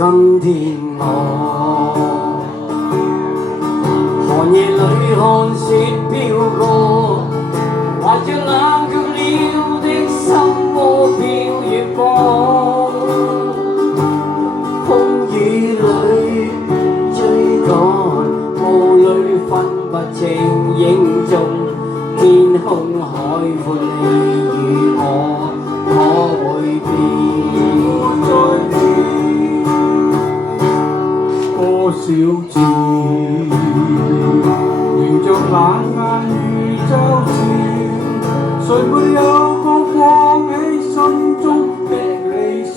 今天我寒夜裏看雪飄過，懷着冷卻了的心窩飄月光，風雨裏追趕，霧裏分不清影蹤，天空海闊你與我可會變？多少次迎着冷眼與嘲笑，誰沒有過放棄心中的理想？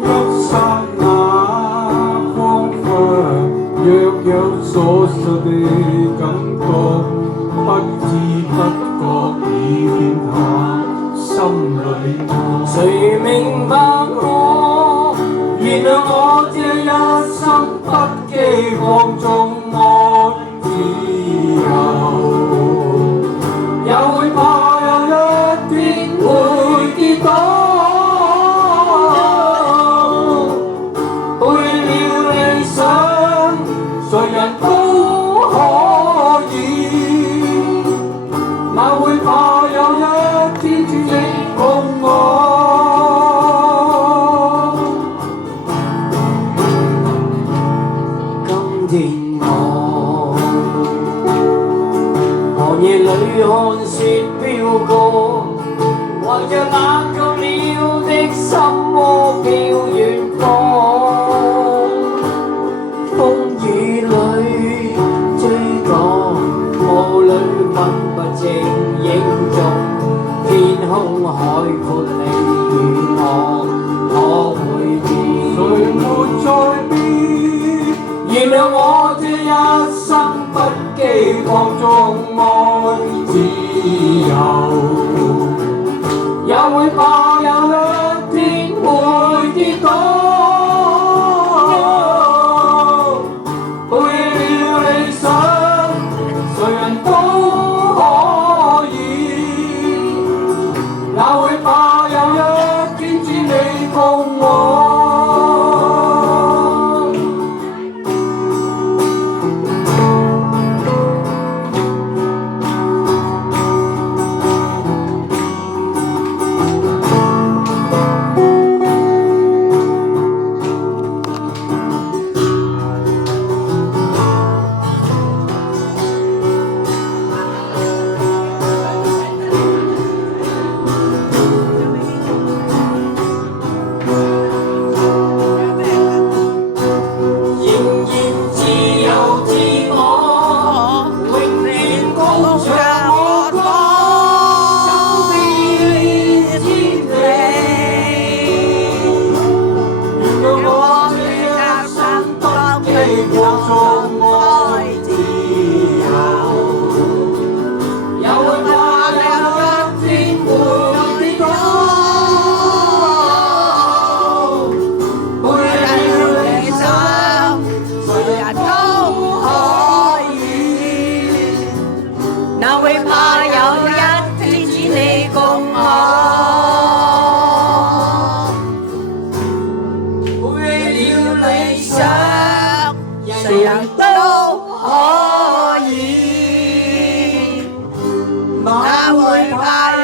一剎那恍惚，若有所失的感覺，不知不覺已變下心裏愛。誰明白我？原諒我這一生不羈放縱愛自由，也會怕有一天會跌倒。背了理想，誰人都可以，哪會怕有一天只你共我？天我寒夜裏看雪飄過，懷着冷卻了的心窩飄遠方，風雨裏追趕，霧裏分不清影蹤，天空海闊你與我可會變？誰沒再變？原諒我這一生不羈放縱愛自由，也會怕有一天會跌倒。背了理想，誰人都可以，哪會怕有一天只你共我？誰人都可以，哪會怕？